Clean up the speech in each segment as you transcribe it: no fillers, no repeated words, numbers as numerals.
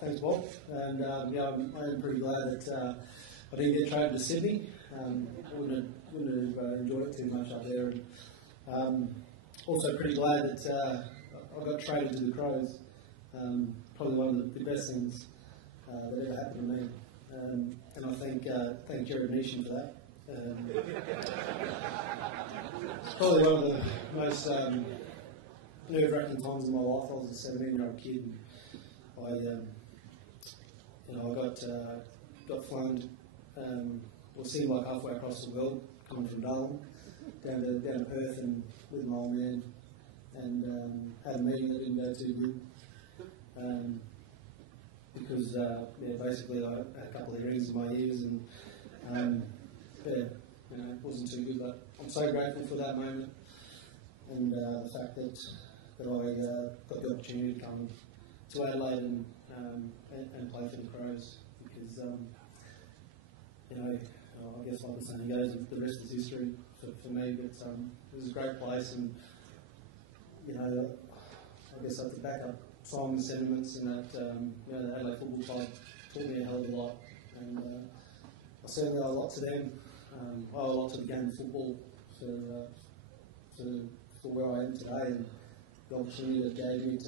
thanks Bob. And yeah, I'm pretty glad that I didn't get traded to Sydney. Wouldn't have enjoyed it too much up there. And, also pretty glad that I got traded to the Crows. Probably one of the best things that ever happened to me. And I thank Jared Neesham for that. It's probably one of the most nerve-wracking times in my life. I was a 17-year-old kid. And I got flown. What seemed like halfway across the world, coming from Darwin down to Perth and with my old man, and had a meeting that didn't go too good. Because basically I had a couple of earrings in my ears, and it wasn't too good. But I'm so grateful for that moment, and the fact that I got the opportunity to come to Adelaide and play for the Crows, because I guess like the saying goes, the rest is history for me. But it was a great place, and I guess I have to back up Simon's sentiments, and that the Adelaide Football Club taught me a hell of a lot, and I certainly owe a lot to them. I owe a lot to the game of football for where I am today, and the opportunity that gave me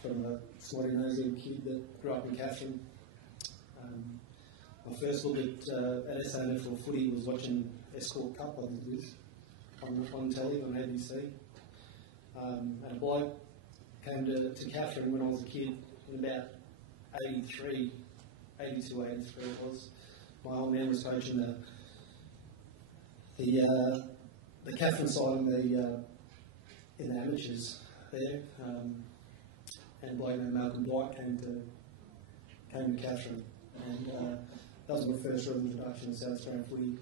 from a snotty nosy kid that grew up in Catherine. My first look at SANFL footy was watching Escort Cup, I think it is, on telly on ABC. And a bloke came to Catherine when I was a kid in about 82, 83 it was. My old man was coaching the Catherine side in the amateurs there, and a bloke named Malcolm Dwight came to Catherine, and that was my first real introduction to South Australian footy.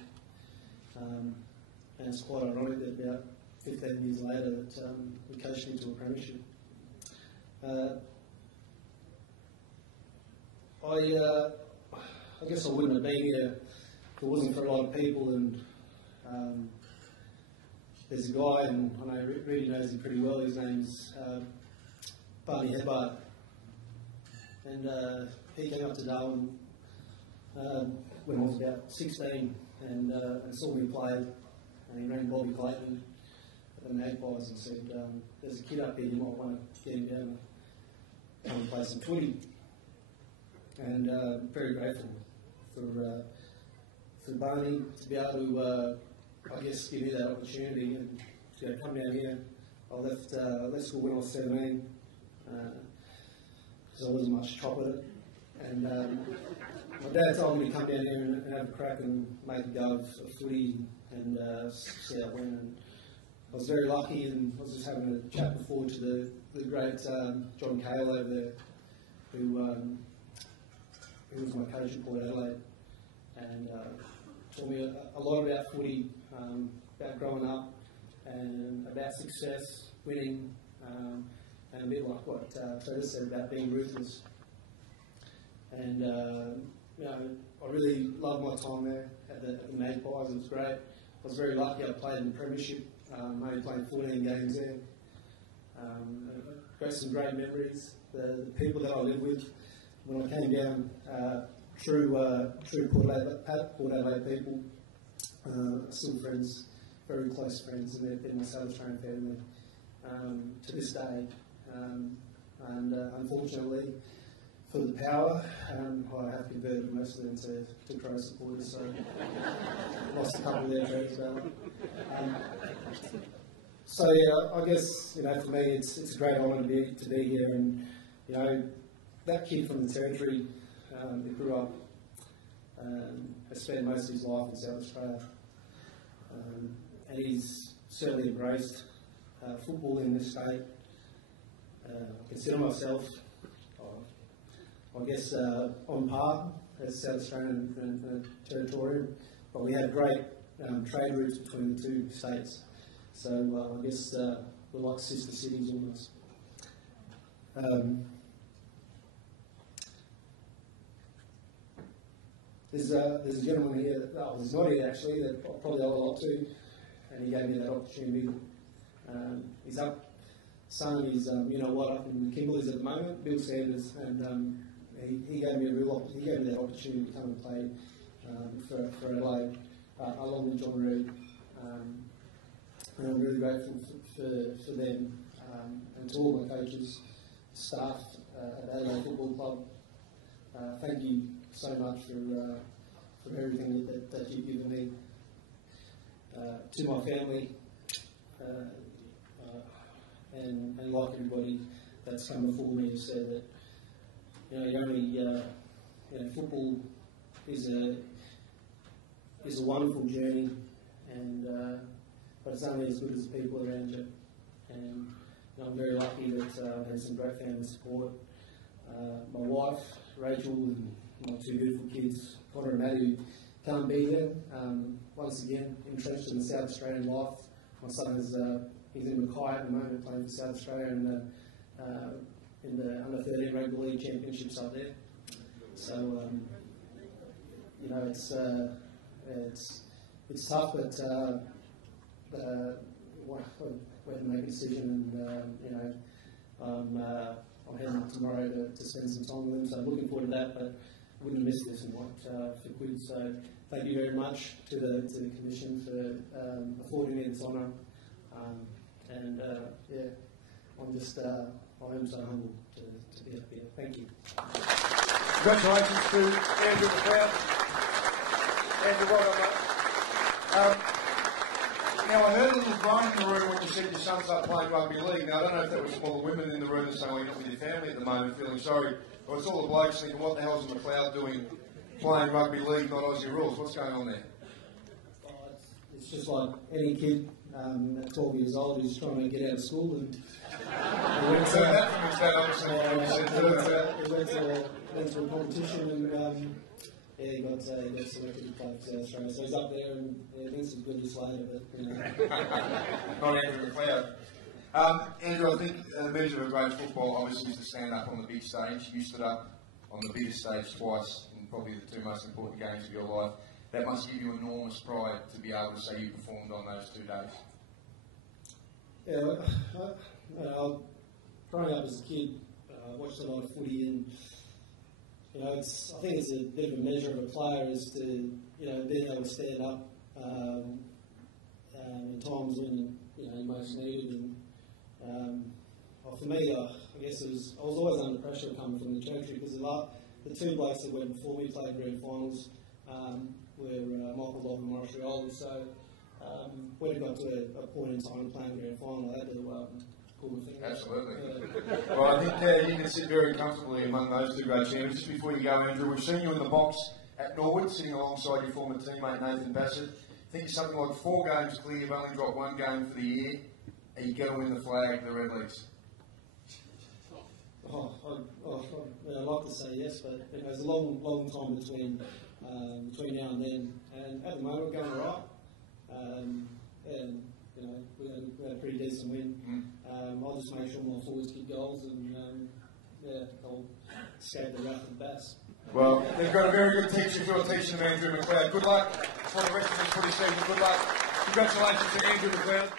And it's quite ironic that about 15 years later that we coached into a premiership. I guess I wouldn't have been here if it wasn't for a lot of people, and there's a guy, and I know Reedy knows him pretty well, his name's Barney Hebbard, and he came up to Darwin when I was about 16 and saw me play, and he rang Bobby Clayton at the Magpies and said, there's a kid up here, you might want to get him down and come and play some footy. And very grateful for Barney to be able to, I guess, give me that opportunity and to come down here. I left school when I was 17 because I wasn't much chop at it. And my dad told me to come down here and have a crack and make a go of footy and see how it went. And I was very lucky, and I was just having a chat before to the great John Cale over there, who was my coach at Port Adelaide, and taught me a lot about footy, about growing up, and about success, winning, and a bit like what Trevor said about being ruthless. And I really loved my time there at the Magpies. It was great. I was very lucky. I played in the premiership. Only played 14 games there. Got some great memories. The people that I lived with when I came down, true Port Adelaide people, still friends, very close friends, and they've been my South Australian family to this day. And unfortunately, for the power, I have converted most of them to Crow supporters, so lost a couple of their friends about it. So yeah, I guess for me it's a great honour to be here, and that kid from the territory that grew up has spent most of his life in South Australia, and he's certainly embraced football in this state. I consider myself, I guess, on par as South Australian and Territorial, but we have great trade routes between the two states. So I guess we're like sister cities almost. There's a gentleman here, there's not here actually, that I probably owe a lot to, and he gave me that opportunity. He's up son is, you know what, up in Kimberley's at the moment, Bill Sanders, and he gave me that opportunity to come and play for Adelaide along with John Reid, and I'm really grateful for them and to all my coaches, staff at Adelaide Football Club. Thank you so much for everything that you've given me. To my family, and like everybody that's come before me has said that, you know, you only, football is a wonderful journey, and but it's only as good as the people around you. And I'm very lucky that I've had some great family support. My wife, Rachel, and my two beautiful kids, Connor and Maddie, can't be there. Once again, entrenched in the South Australian life. My son is he's in Mackay at the moment, playing for South Australia in the under-13 rugby league championships up there. So you know, it's tough, but we have to make a decision, and you know, I'm heading up tomorrow to spend some time with them. So I'm looking forward to that, but I wouldn't miss this and what for quid. So thank you very much to the Commission for affording me this honour, and yeah, I'm just I am so humbled to be up here. Thank you. Congratulations to Andrew McLeod. Andrew, well done, mate. Now, I heard a little groan in the room when you said your son's up playing rugby league. Now, I don't know if that was all the women in the room that saying, well, you're not with your family at the moment, feeling sorry, or it's all the blokes thinking, what the hell is McLeod doing playing rugby league, not Aussie rules? What's going on there? It's just like any kid at 12 years old who's trying to get out of school, and went to a competition, and yeah, he got selected to play for South Australia. So he's up there, and yeah, thinks he's good just later, but you know. Not Andrew McLeod. Andrew, I think the measure of great football obviously is to stand up on the big stage. You stood up on the biggest stage twice in probably the two most important games of your life. That must give you enormous pride to be able to say you performed on those 2 days. Yeah, growing up as a kid, I watched a lot of footy, and you know, I think it's a bit of a measure of a player is to, you know, being able to stand up in times when, you know, you most needed. And for me, I guess I was always under pressure coming from the territory, because the two blokes that went before me played grand finals were Michael Love and Morris Rioli. So when it got to a point in time playing grand final, I had to pull the finger. Absolutely. Yeah. Well, I think you can sit very comfortably among those two great champions. Just before you go, Andrew, we've seen you in the box at Norwood, sitting alongside your former teammate Nathan Bassett. I think you're something like 4 games clear. You've only dropped 1 game for the year. Are you going to win the flag, the Red Leagues? I'd like to say yes, but you know, there's a long time between now and then. And at the moment, we're going all right. And you know, we had a pretty decent win. I'll just make sure my forwards kick goals, and yeah, I'll escape the wrath of Bass. Well, they've got a very good teacher if you're teaching them, Andrew McLeod. Good luck for the rest of this footy season. Good luck. Congratulations to Andrew McLeod.